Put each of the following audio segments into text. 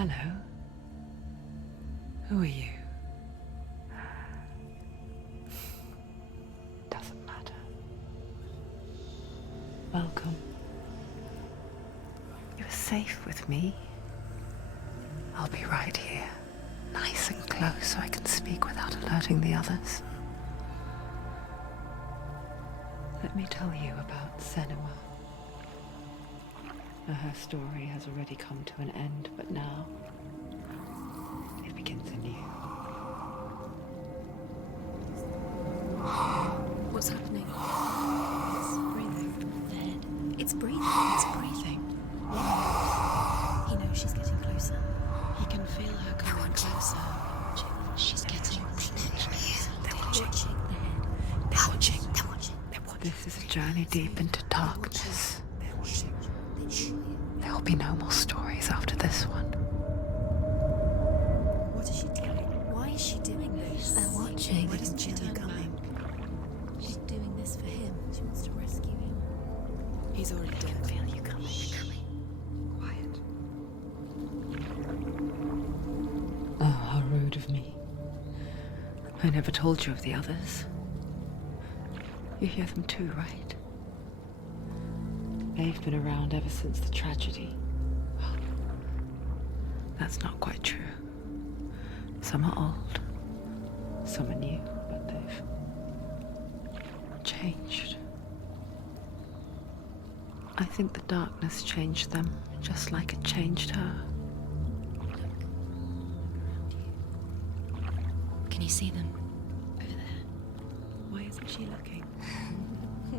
Hello. Who are you? Doesn't matter. Welcome. You're safe with me. I'll be right here, nice and close so I can speak without alerting the others. Let me tell you about Senua. Her story has already come to an end, but now it begins anew. What's happening? It's breathing. The head. It's breathing. It's breathing. Yeah. He knows she's getting closer. He can feel her coming closer. She's getting closer. They're watching. They're watching. They're watching. They're watching. This is a journey deep into darkness. They're watching. There will be no more stories after this one. What is she doing? Why is she doing this? They're watching. Why doesn't she turn coming? She's doing this for him. She wants to rescue him. He's already dead. I feel you coming. Quiet. Oh, how rude of me. I never told you of the others. You hear them too, right? They've been around ever since the tragedy. Well, that's not quite true. Some are old, some are new, but they've changed. I think the darkness changed them, just like it changed her. Can you see them? Over there. Why isn't she looking?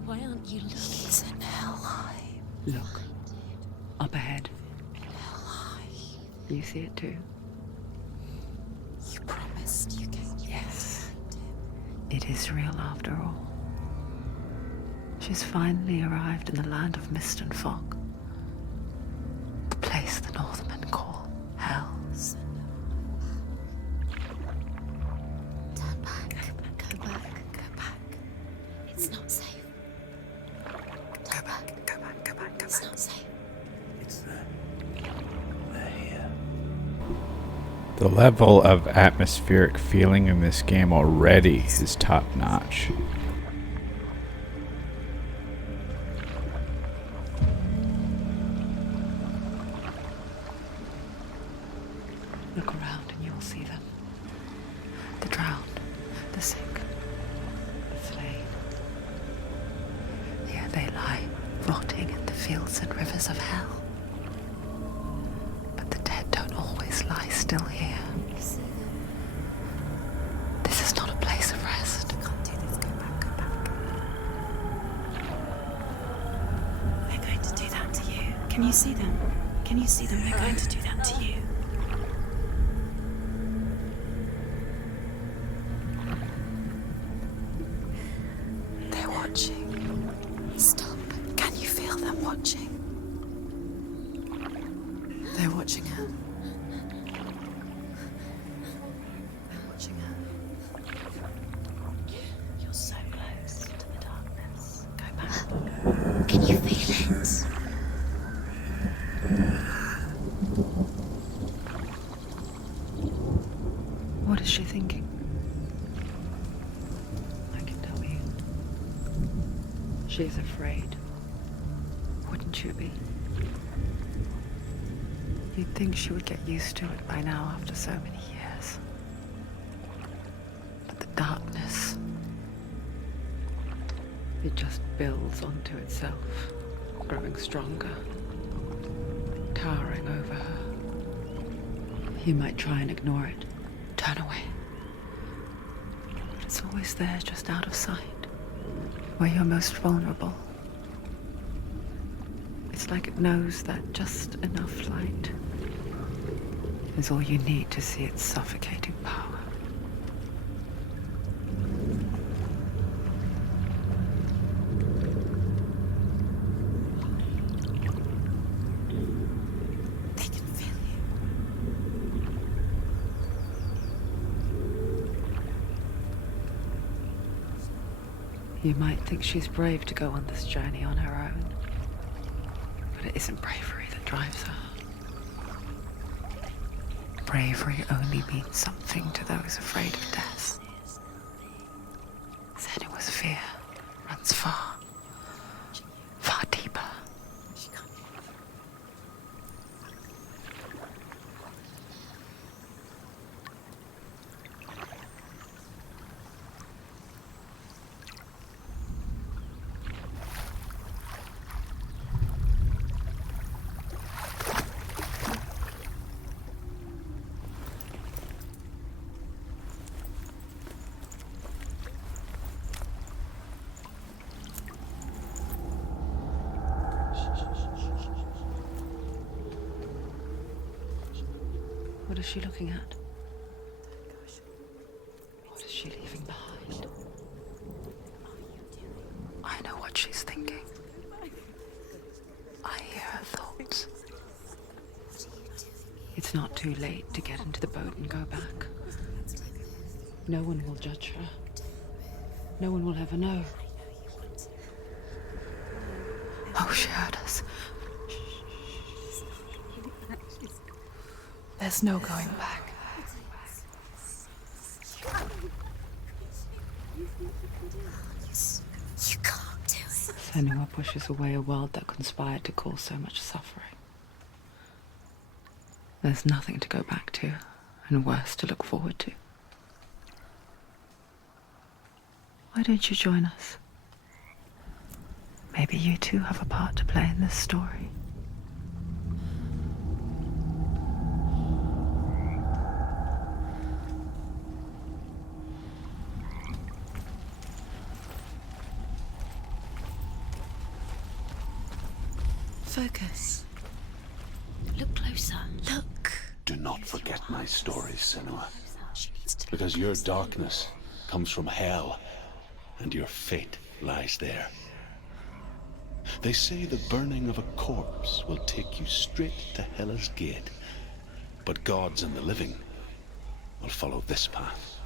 Why aren't you looking? He's in Helheim. Look, up ahead. You see it too? You promised you can. Yes. It is real after all. She's finally arrived in the land of mist and fog. The place the Northmen call Hell. Turn back. Go back. Go back. It's not safe. Go back. It's not safe. It's there. They're here. The level of atmospheric feeling in this game already is top notch. Look around and you'll see them. The drowned, the sick, the slain. Here they lie, rotting in the fields and rivers of hell. But the dead don't always lie still here. This is not a place of rest. You can't do this. Go back. Go back. They're going to do that to you. Can you see them? Can you see them? They're going to do that to you. They're watching. Stop. Can you feel them watching? They're watching her. They're watching her. You're so close to the darkness. Go back. Can you feel it? What is she thinking? I can tell you. She's afraid. Wouldn't you be? You'd think she would get used to it by now after so many years. But the darkness, it just builds onto itself, growing stronger, towering over her. You might try and ignore it, turn away. But it's always there, just out of sight, where you're most vulnerable. It's like it knows that just enough light is all you need to see its suffocating power. They can feel you. You might think she's brave to go on this journey on her own, but it isn't bravery that drives her. bravery only means something to those afraid of death. Senua's fear runs far, far deeper. What is she looking at? What is she leaving behind? I know what she's thinking. I hear her thoughts. It's not too late to get into the boat and go back. No one will judge her. No one will ever know. Oh, she heard us. There's no going back. You can't do it. Senua pushes away a world that conspired to cause so much suffering. There's nothing to go back to, and worse to look forward to. Why don't you join us? Maybe you too have a part to play in this story. Focus. Look closer. Look. Do not forget my stories, Senua. Because your darkness comes from hell, and your fate lies there. They say the burning of a corpse will take you straight to Hela's gate, but gods and the living will follow this path.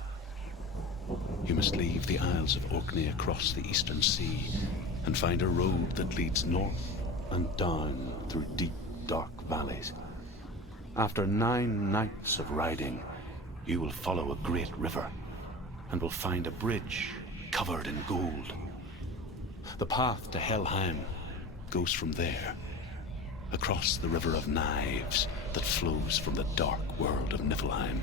You must leave the Isles of Orkney across the eastern sea and find a road that leads north and down through deep, dark valleys. After 9 nights of riding, you will follow a great river and will find a bridge covered in gold. The path to Helheim goes from there, across the River of Knives that flows from the dark world of Niflheim.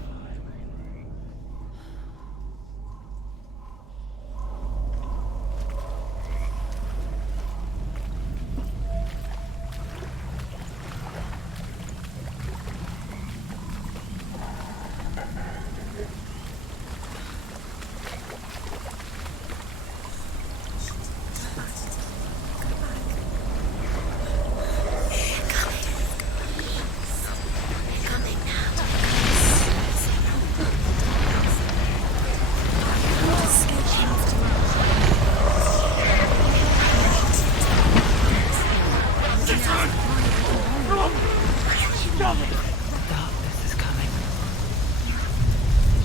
Darkness is coming.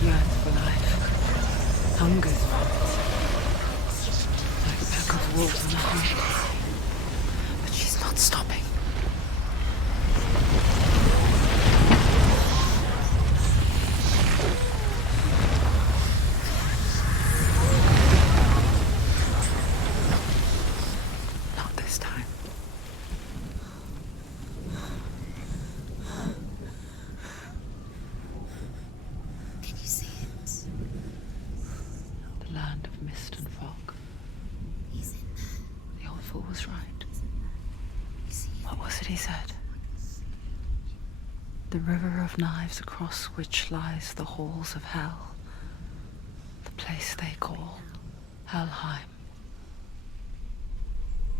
Yearns for life. Hungers for it. Like a pack of wolves on a hunt. But she's not stopping. Not this time. Can you see it? The land of mist and fog. He's in there. The old fool was right. You see it? What was it he said? The river of knives across which lies the halls of hell. The place they call Helheim.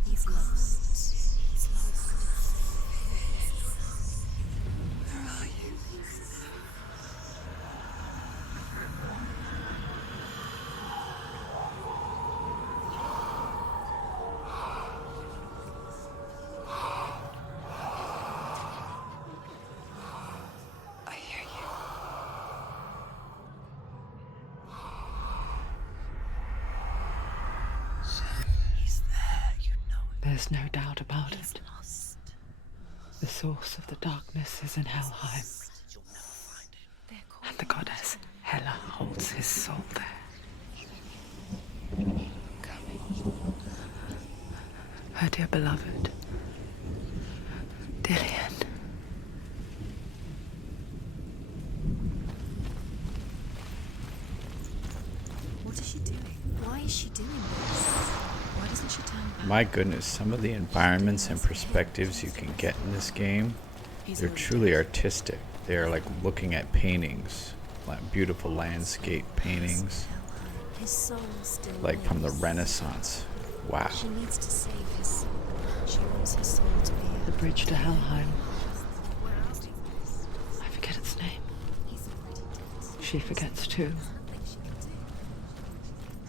He's lost. He's lost. Where are you? I hear you. He's there, you know it. There's no doubt about He's it. lost. The source of the darkness is in Helheim. You'll never find him. The goddess Hela holds his soul there. Her dear beloved, Dillian. What is she doing? Why is she doing this? Why doesn't she turn back? My goodness, some of the environments and perspectives you can get in this game, they're truly artistic. They are like looking at paintings, like beautiful landscape paintings, His soul still like from the lives. Renaissance. Wow. She needs to save his soul. She wants his soul to be The bridge to Helheim. I forget its name. She forgets too.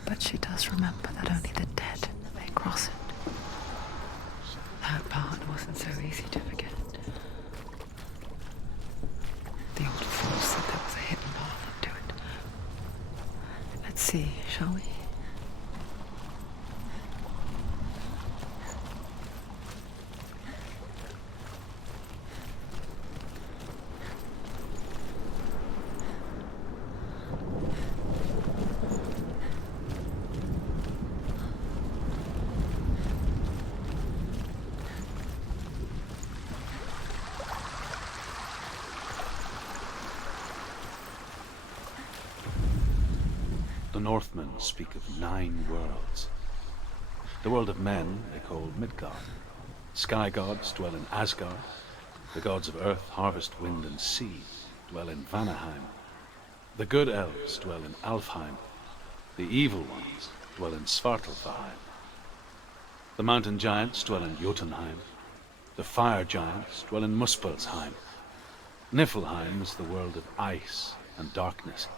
But she does remember that only the dead may cross it. That part wasn't so easy to forget. The old fool said there was a hidden path up to it. Let's see, shall we? The Northmen speak of 9 worlds. The world of men they call Midgard. Sky gods dwell in Asgard. The gods of earth, harvest, wind, and sea dwell in Vanaheim. The good elves dwell in Alfheim. The evil ones dwell in Svartalfheim. The mountain giants dwell in Jotunheim. The fire giants dwell in Muspelheim. Niflheim is the world of ice and darkness.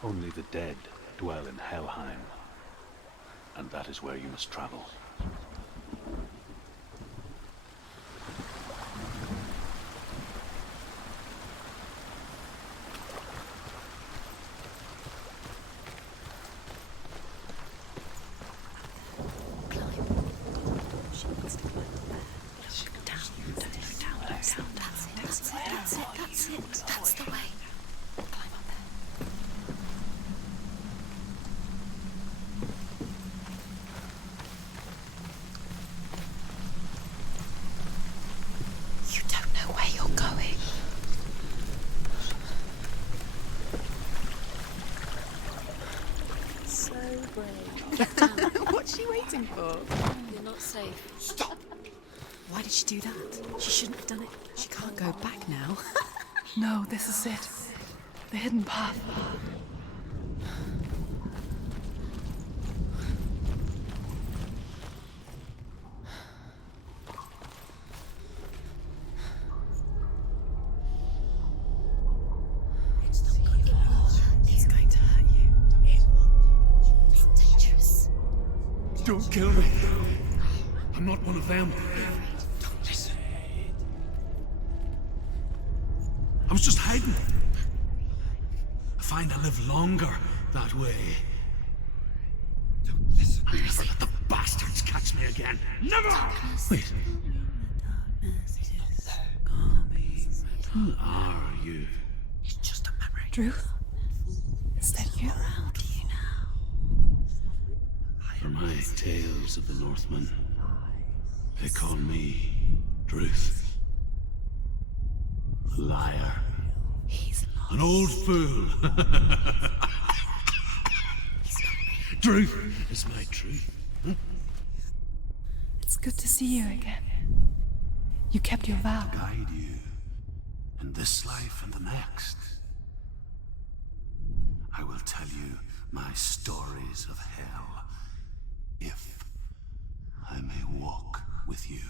Only the dead dwell in Helheim, and that is where you must travel. That's the way. Climb up there. You don't know where you're going. So brave. What's she waiting for? You're not safe. Stop! Why did she do that? She shouldn't have done it. She can't go back now. No, this is it. The hidden path. It's going to hurt you. It's dangerous. Don't kill me. I'm not one of them. Don't listen. I was just hiding. I find I live longer that way. Don't listen. Never let the bastards catch me again. Never! Wait. Who are you? It's just a memory. Drew? Is that you? How do you know? For my tales of the Northmen, they call me Druth. A liar. He's lost. An old fool. Druth is my truth. It's good to see you again. You kept your vow. Guide you in this life and the next. I will tell you my stories of hell, if I may walk with you.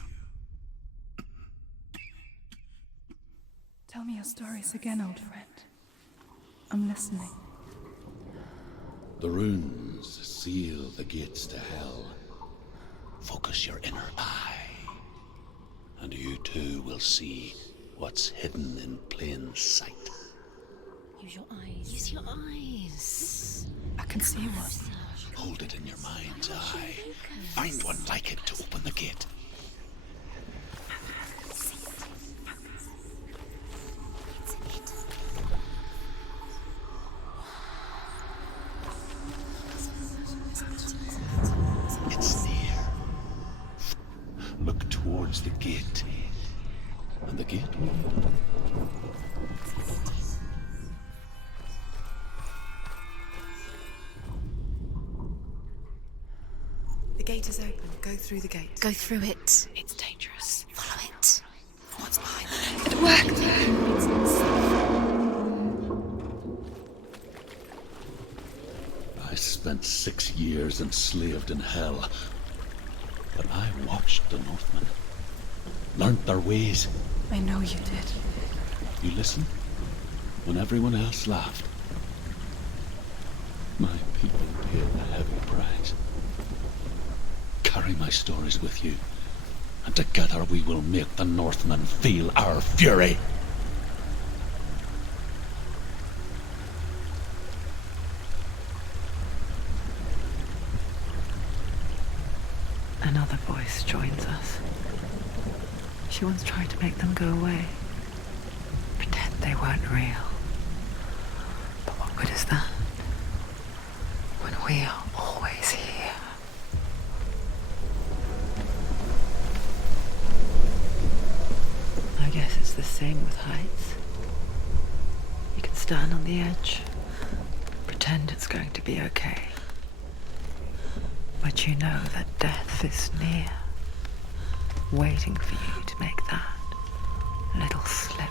Tell me your stories again, old friend. I'm listening. The runes seal the gates to hell. Focus your inner eye, and you too will see what's hidden in plain sight. Use your eyes. Use your eyes. I can see one. Hold it in your mind's eye. Find one like it to open the gate. It's it. gate. And the gate will open. The gate is open. Go through the gate. Go through it. It's dangerous. Follow it. What's behind that? It worked. It's not safe. I spent 6 years enslaved in hell. But I watched the Northmen. Learned their ways. I know you did. You listened when everyone else laughed. My people paid a heavy price. Carry my stories with you, and together we will make the Northmen feel our fury. Another voice joins us. She once tried to make them go away. Pretend they weren't real. But what good is that? When we are always here. I guess it's the same with heights. You can stand on the edge, pretend it's going to be okay. But you know that death is near, waiting for you to make that little slip.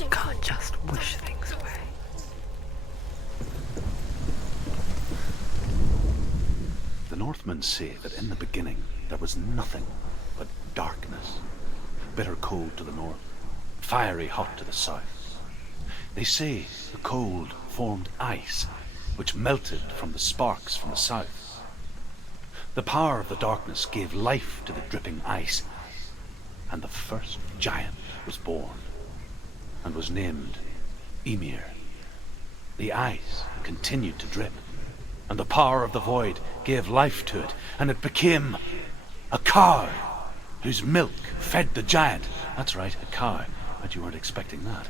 You can't just wish things away. The Northmen say that in the beginning there was nothing but darkness. Bitter cold to the north, fiery hot to the south. They say the cold formed ice, which melted from the sparks from the south. The power of the darkness gave life to the dripping ice, and the first giant was born, and was named Ymir. The ice continued to drip, and the power of the void gave life to it, and it became a cow, whose milk fed the giant. That's right, a cow. Bet you weren't expecting that.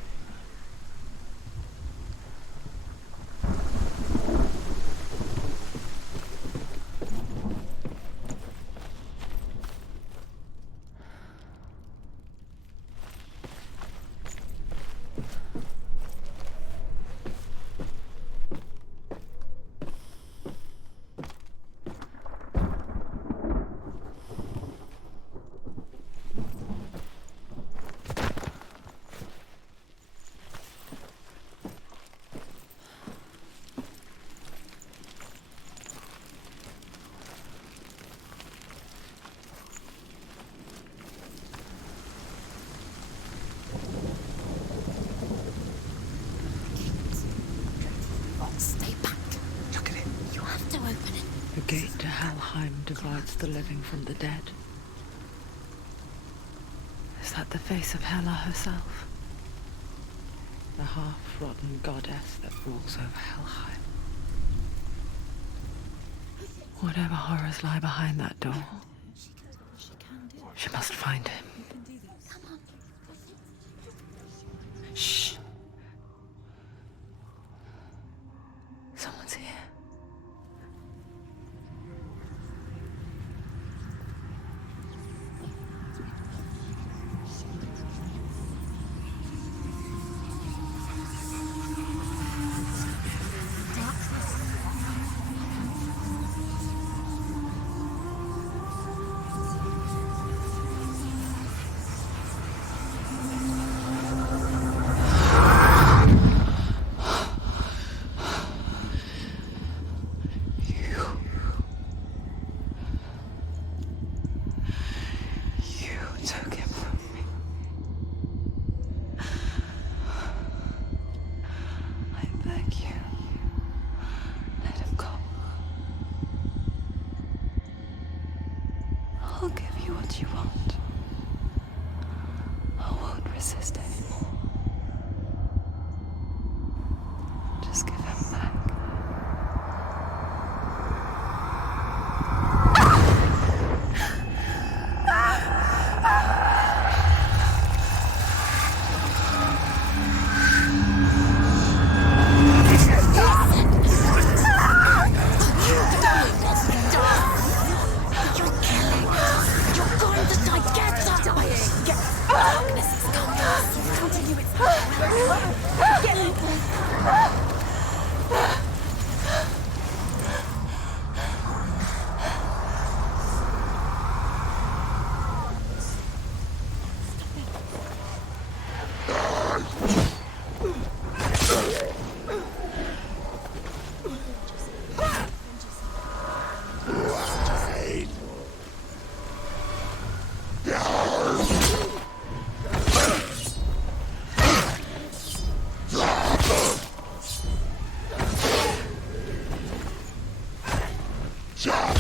Stay back. Look at it. You have to open it. The gate to Helheim divides the living from the dead. Is that the face of Hela herself? The half-rotten goddess that rules over Helheim. Whatever horrors lie behind that door, she must find him. Shh. Someone's here.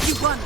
You won.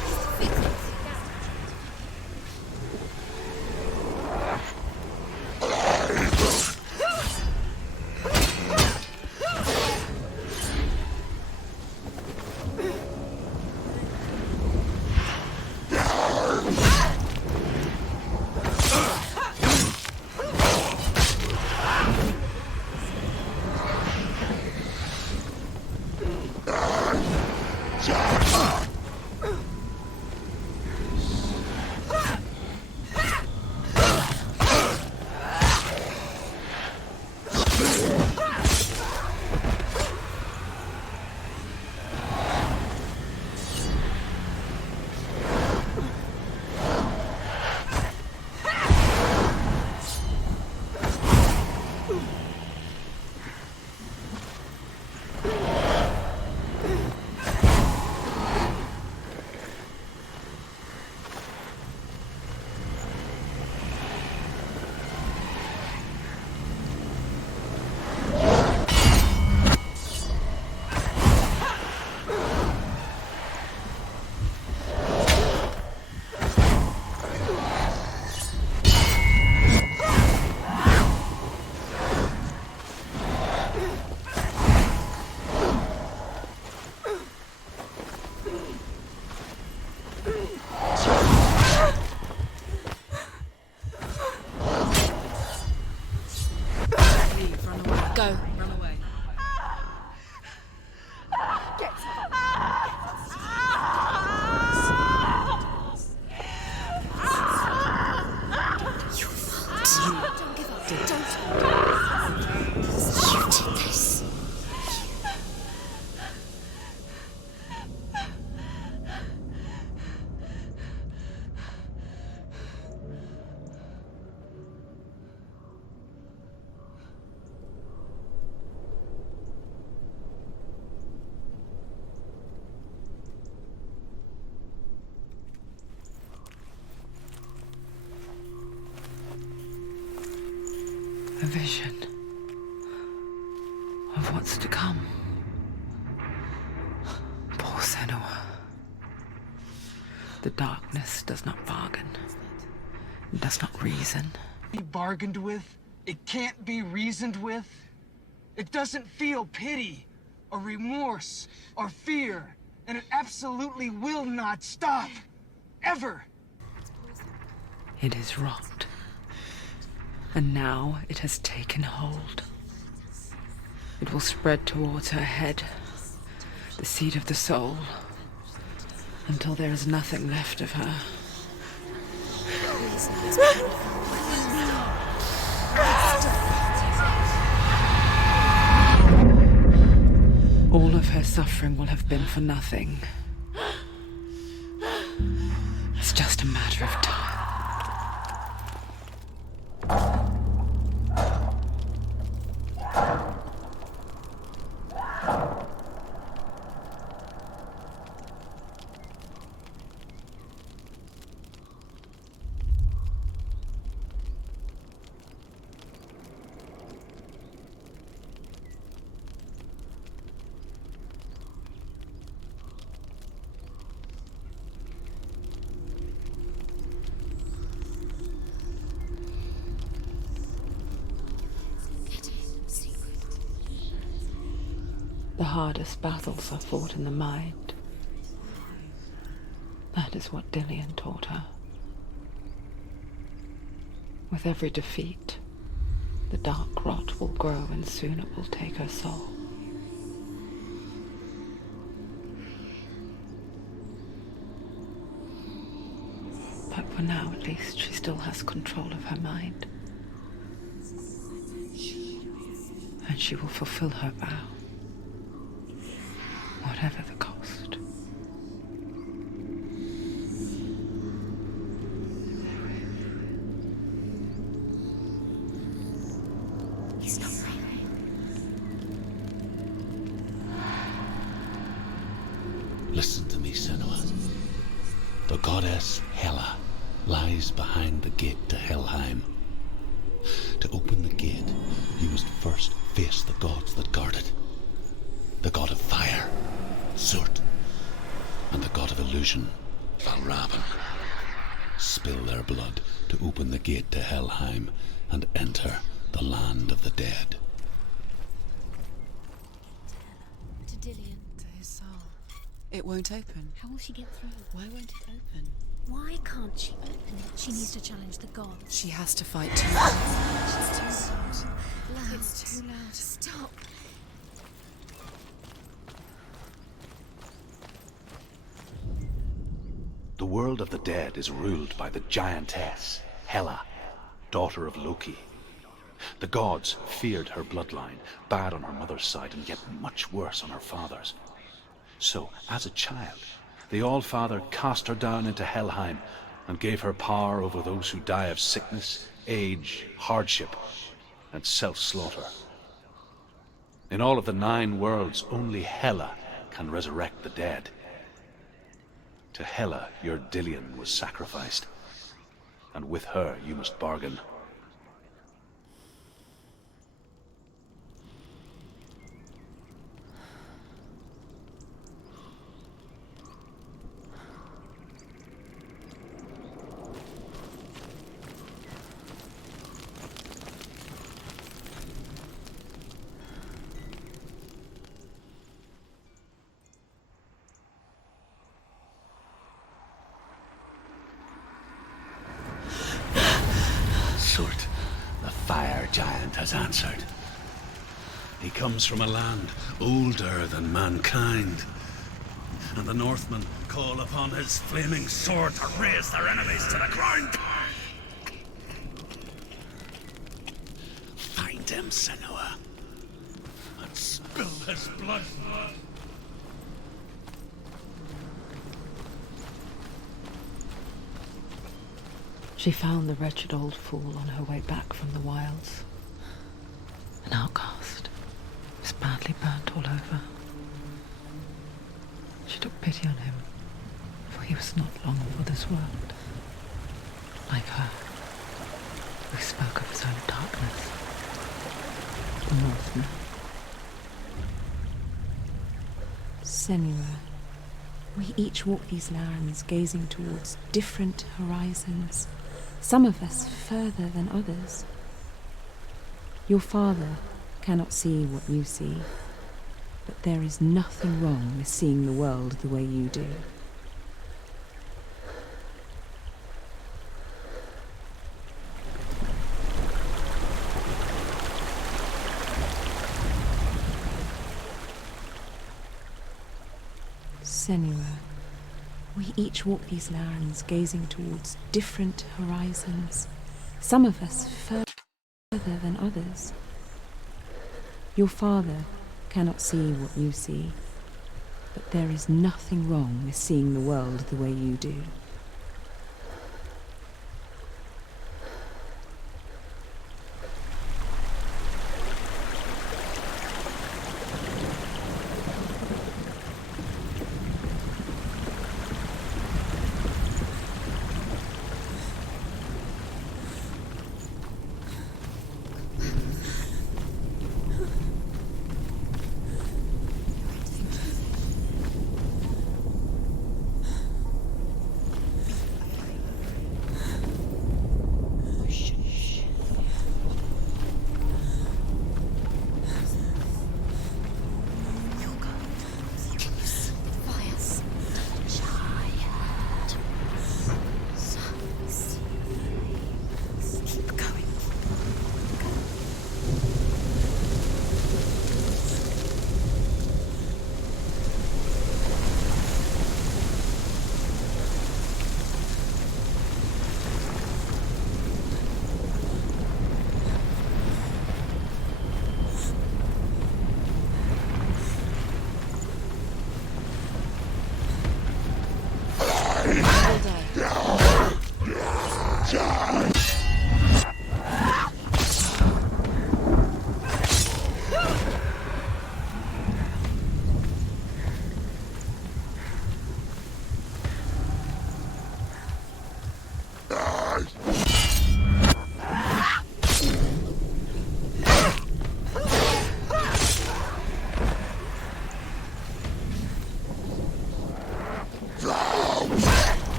Go. Run away. You fault. Don't give up. Don't. You did this. A vision of what's to come. Poor Senua. The darkness does not bargain. It does not reason. Be bargained with. It can't be reasoned with. It doesn't feel pity or remorse or fear, and it absolutely will not stop. Ever. It is rot. And now it has taken hold. It will spread towards her head, the seat of the soul, until there is nothing left of her. All of her suffering will have been for nothing. It's just a matter of time. The hardest battles are fought in the mind. That is what Dillian taught her. With every defeat, the dark rot will grow and soon it will take her soul. But for now, at least, she still has control of her mind. And she will fulfill her vow, whatever the cost. He's not right. Listen to me, Senua. The goddess Hela lies behind the gate to Helheim. To open the gate, you must first face the gods that guard it. The god of fire, Surt, and the god of illusion, Valravan. Spill their blood to open the gate to Helheim and enter the land of the dead. To Dillian. To his soul. It won't open. How will she get through? Why won't it open? Why can't she open it? She needs to challenge the gods. She has to fight too loud. It's too loud. It's too loud. Stop. The world of the dead is ruled by the giantess, Hela, daughter of Loki. The gods feared her bloodline, bad on her mother's side and yet much worse on her father's. So, as a child, the All-Father cast her down into Helheim and gave her power over those who die of sickness, age, hardship, and self-slaughter. In all of the 9 worlds, only Hela can resurrect the dead. To Hela, your Dillian was sacrificed, and with her you must bargain. Surt, the fire giant, has answered. He comes from a land older than mankind, and the Northmen call upon his flaming sword to raze their enemies to the ground. Find him, Senua, and spill his blood. She found the wretched old fool on her way back from the wilds. An outcast. He was badly burnt all over. She took pity on him, for he was not long for this world. Like her, he spoke of his own darkness. The Northman. Senua, we each walk these lands gazing towards different horizons. Some of us further than others. Your father cannot see what you see, but there is nothing wrong with seeing the world the way you do. Senua, we each walk these lands gazing towards different horizons. Some of us further than others. Your father cannot see what you see, but there is nothing wrong with seeing the world the way you do.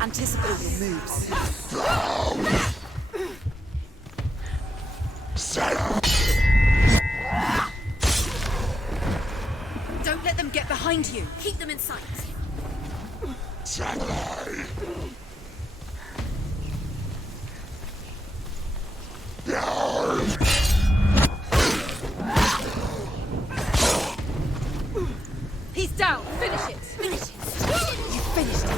Anticipate your moves. Don't let them get behind you. Keep them in sight. He's down. Finish it. Finish it. You finished it.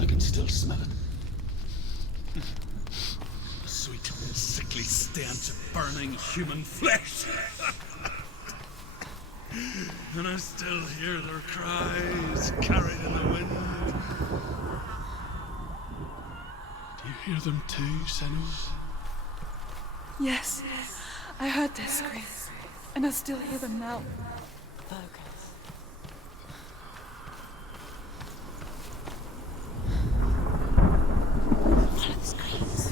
I can still smell it. A sweet, sickly stench of burning human flesh. And I still hear their cries carried in the wind. Do you hear them too, Senua? Yes, I heard their screams, and I still hear them now. Focus. Follow the screams.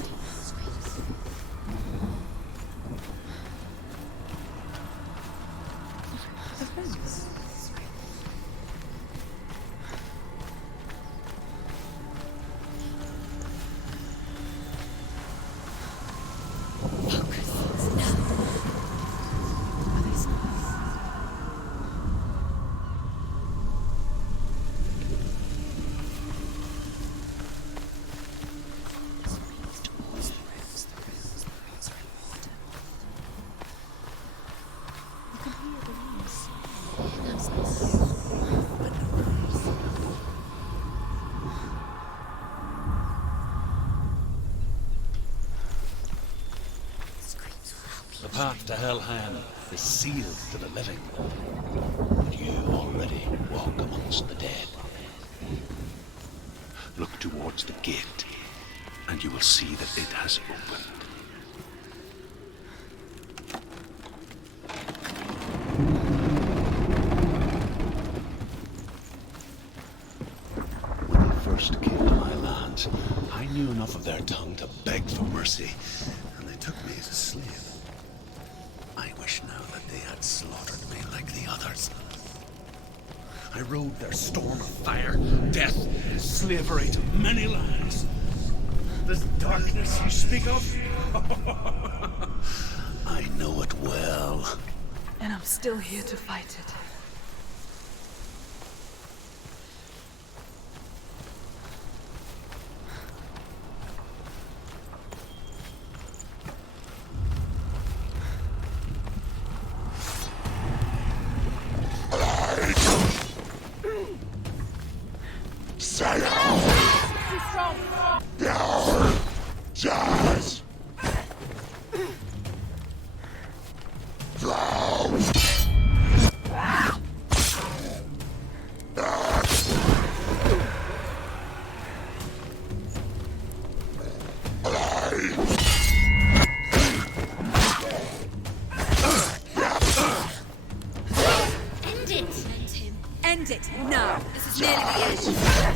The path to Hellhand is sealed to the living. But you already walk amongst the dead. Look towards the gate, and you will see that it has opened. When they first came to my lands, I knew enough of their tongue to beg for mercy, and they took me as a slave. I wish now that they had slaughtered me like the others. I rode their storm of fire, death, slavery to many lands. This darkness you speak of? I know it well. And I'm still here to fight it. End it now. This is nearly the end. That's it.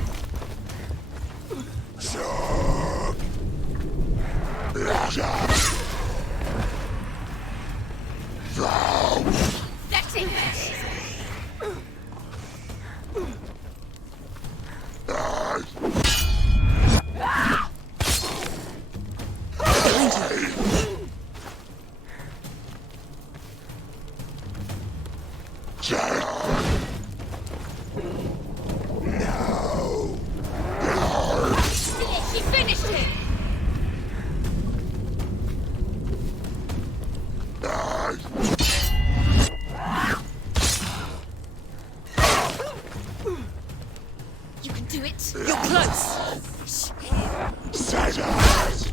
She finished him. You can do it. You're close. Satisfied.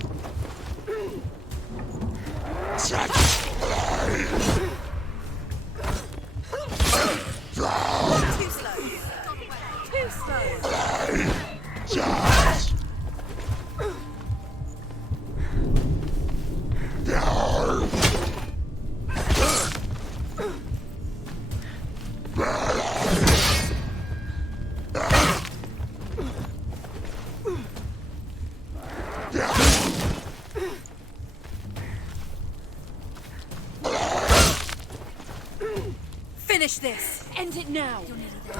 finish this! End it now! You're nearly there.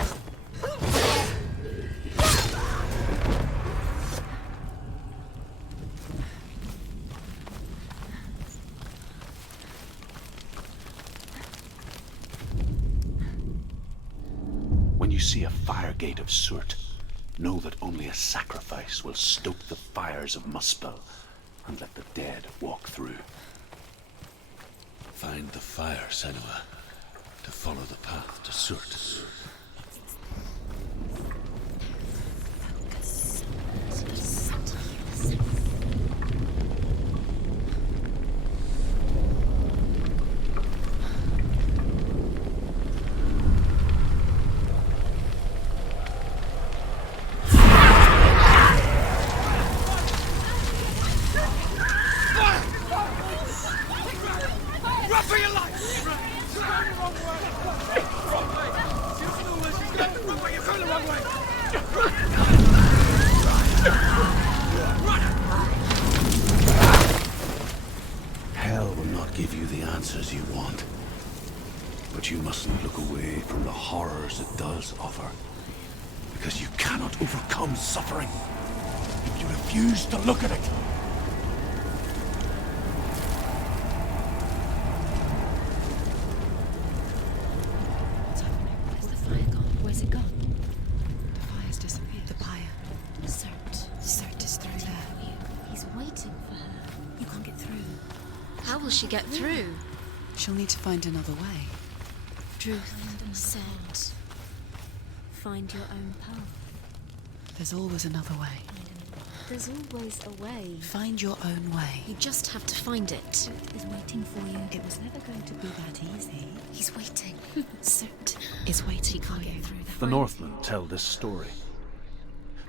When you see a fire gate of Surt, know that only a sacrifice will stoke the fires of Muspel and let the dead walk through. Find the fire, Senua, to follow the path to Surt. Hell will not give you the answers you want. But you mustn't look away from the horrors it does offer. Because you cannot overcome suffering if you refuse to look at it. What's happening? Where's the fire gone? Where's it gone? The fire's disappeared. The pyre. Surt is through there. He's waiting for her. You can't get through. How will she get through? She'll need to find another way. Truth said, find your own path. There's always another way. There's always a way. Find your own way. You just have to find it. Truth is waiting for you. It was never going to be that easy. He's waiting. Surt is waiting for you. The Northmen tell this story.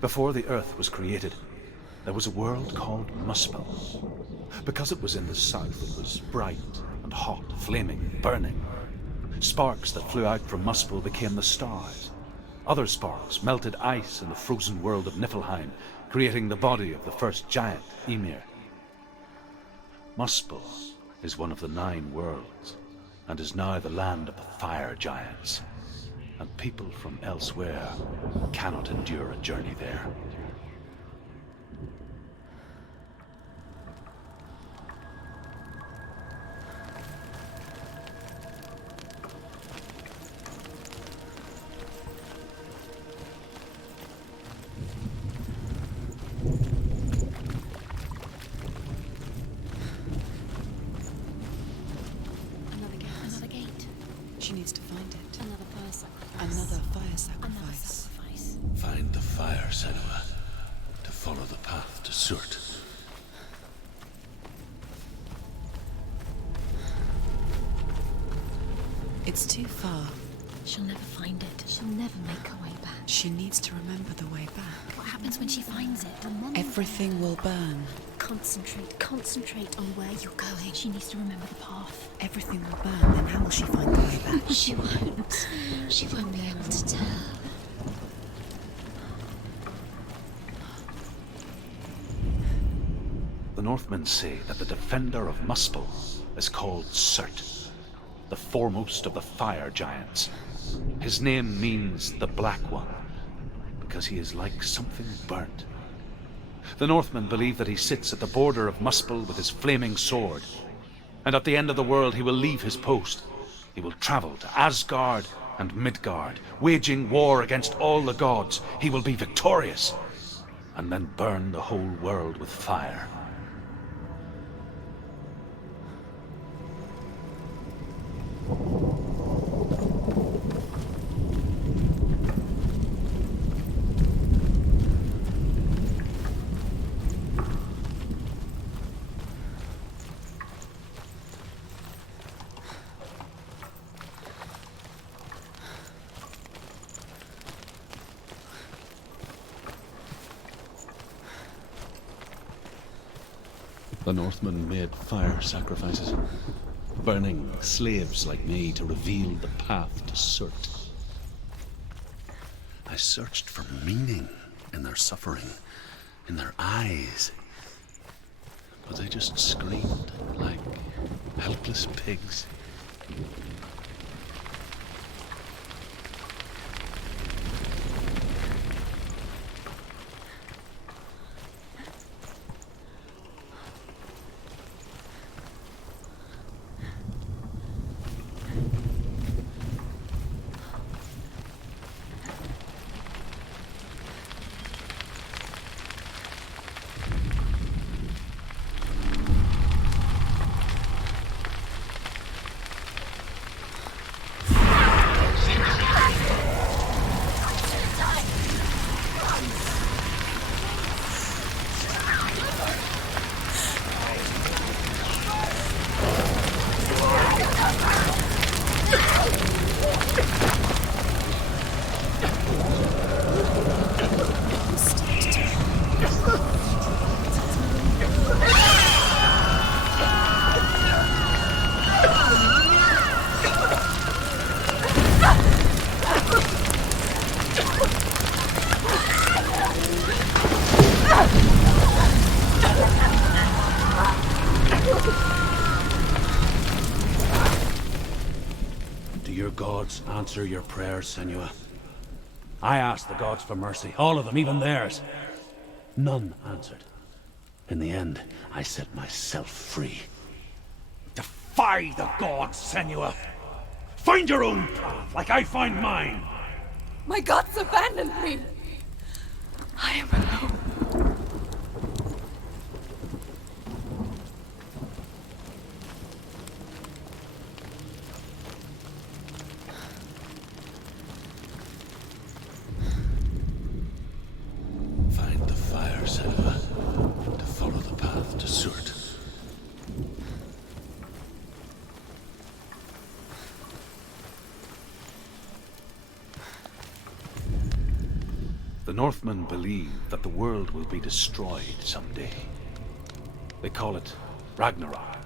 Before the earth was created, there was a world called Muspel. Because it was in the south, it was bright and hot, flaming, burning. Sparks that flew out from Muspel became the stars. Other sparks melted ice in the frozen world of Niflheim, creating the body of the first giant, Ymir. Muspel is one of the 9 worlds, and is now the land of the fire giants. And people from elsewhere cannot endure a journey there. Another gate. She needs to find it. Another fire sacrifice. Another fire Another sacrifice. sacrifice. Find the fire, Senua, to follow the path to Surt. It's too far. She'll never find it. She'll never make her way back. She needs to remember the way back. What happens when she finds it? Everything will burn. Concentrate on where you're going. She needs to remember the path. Everything will burn. Then how will she find the way back? She won't. She won't be able to tell. The Northmen say that the defender of Muspel is called Surt, the foremost of the fire giants. His name means the Black One, because he is like something burnt. The Northmen believe that he sits at the border of Muspel with his flaming sword, and at the end of the world he will leave his post. He will travel to Asgard and Midgard, waging war against all the gods. He will be victorious, and then burn the whole world with fire. The Northmen made fire sacrifices, burning slaves like me to reveal the path to Surt. I searched for meaning in their suffering, in their eyes, but they just screamed like helpless pigs. your gods answer your prayers, Senua? I asked the gods for mercy, all of them, even theirs. None answered. In the end, I set myself free. Defy the gods, Senua! Find your own path, like I find mine! My gods abandoned me! I am alone. Find the fire, Senua, to follow the path to Surt. The Northmen believe that the world will be destroyed someday. They call it Ragnarok,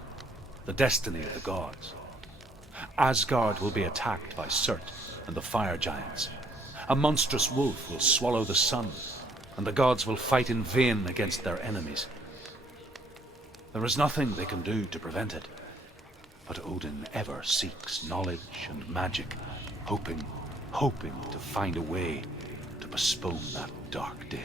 the destiny of the gods. Asgard will be attacked by Surt and the fire giants. A monstrous wolf will swallow the sun, and the gods will fight in vain against their enemies. There is nothing they can do to prevent it, but Odin ever seeks knowledge and magic, hoping to find a way to postpone that dark day.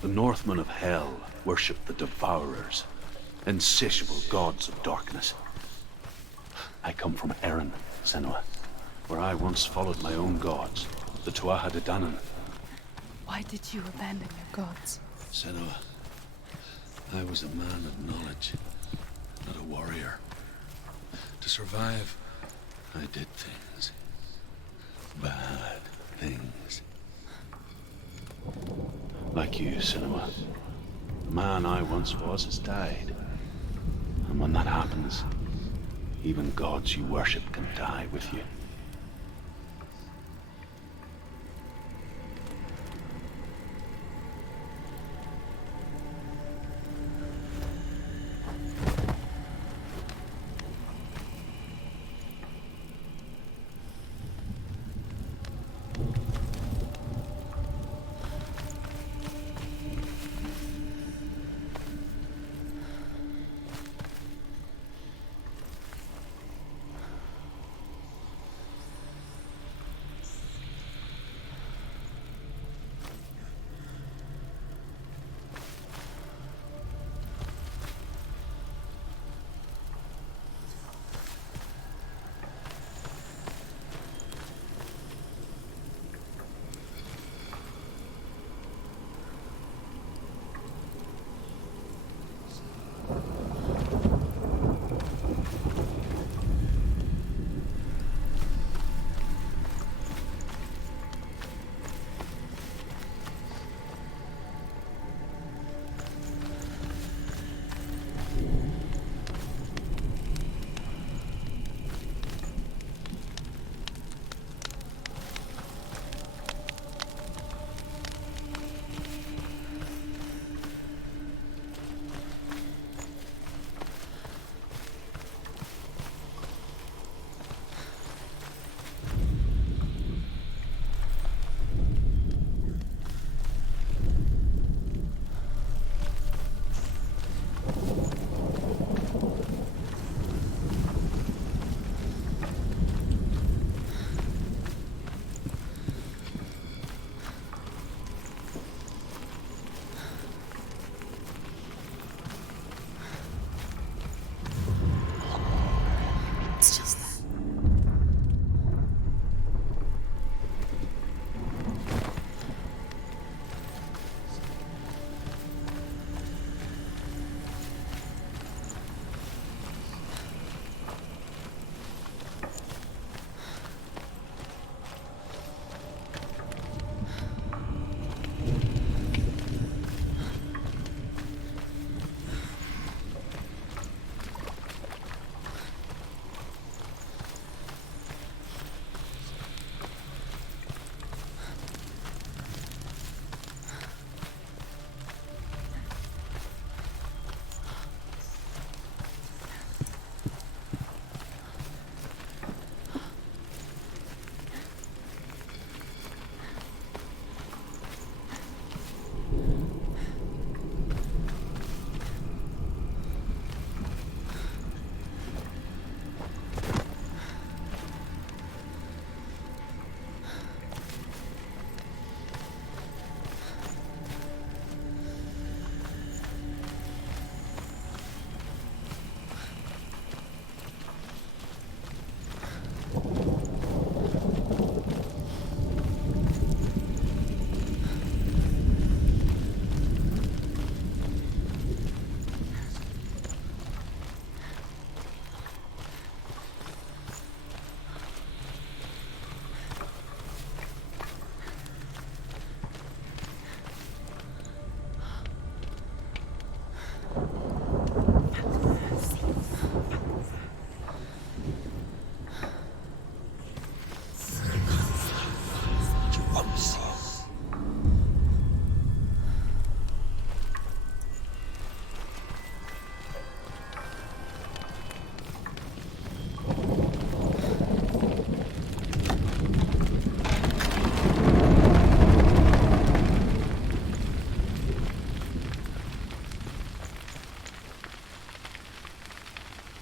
The Northmen of Hell worship the Devourers, insatiable gods of darkness. I come from Erin, Senua, where I once followed my own gods, the Tuatha De Danann. Why did you abandon your gods? Senua, I was a man of knowledge, not a warrior. To survive, I did things. Bad things. Like you, Senua. The man I once was has died. And when that happens, even gods you worship can die with you.